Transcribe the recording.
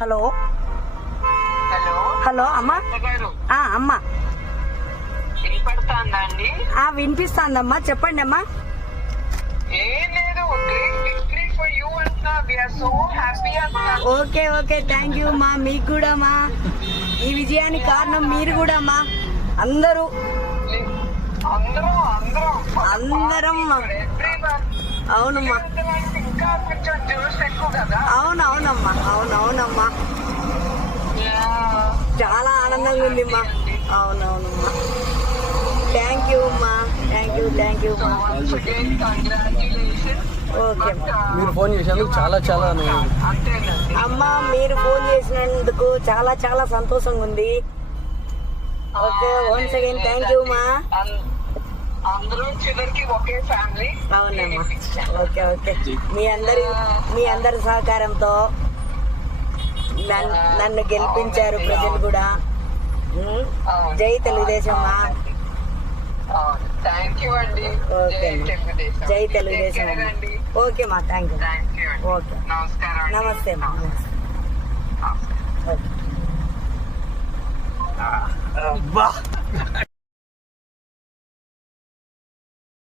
Hello hello hello అమ్మా. గారు అమ్మా వినపడుతుందా అండి? వినిపిస్తాందమ్మా, చెప్పండి అమ్మా. ఏం లేదు, గ్రేట్ విక్టరీ ఫర్ యూ అంటున్నా. వి ఆర్ సో హ్యాపీ అంటున్నా. ఓకే ఓకే, థ్యాంక్ యూ మా. మీకు కూడా మా, ఈ విజయానికి కారణం మీరు కూడా మా. అందరూ అందరం అవునమ్మా, ఇంకా కొంచెం జ్యూస్ ఎక్కువ కదా. అవునవునమ్మా, అవునవునమ్మా, చాలా ఆనందంగా ఉంది మా. అవునవునమ్మా, థ్యాంక్ యూ అమ్మా, థ్యాంక్ యూ మా. ఓకే మీరు ఫోన్ చేసినందుకు చాలా చాలా అమ్మా, మీరు ఫోన్ చేసినందుకు చాలా చాలా సంతోషంగా ఉంది. Okay, once again thank you మా. అందరూ చివరికి ఒకే ఫ్యామిలీ. అవునమ్మా, ఓకే ఓకే. మీ అందరి సహకారంతో నన్ను గెలిపించారు ప్రజలు కూడా. జై తెలుగుదేశం మా. థ్యాంక్ యూ అండి. ఓకే జై తెలుగుదేశం. ఓకే మా, థ్యాంక్ యూ. ఓకే, నమస్కారం. నమస్తే మా, నమస్తే. ఓకే. అబ్బా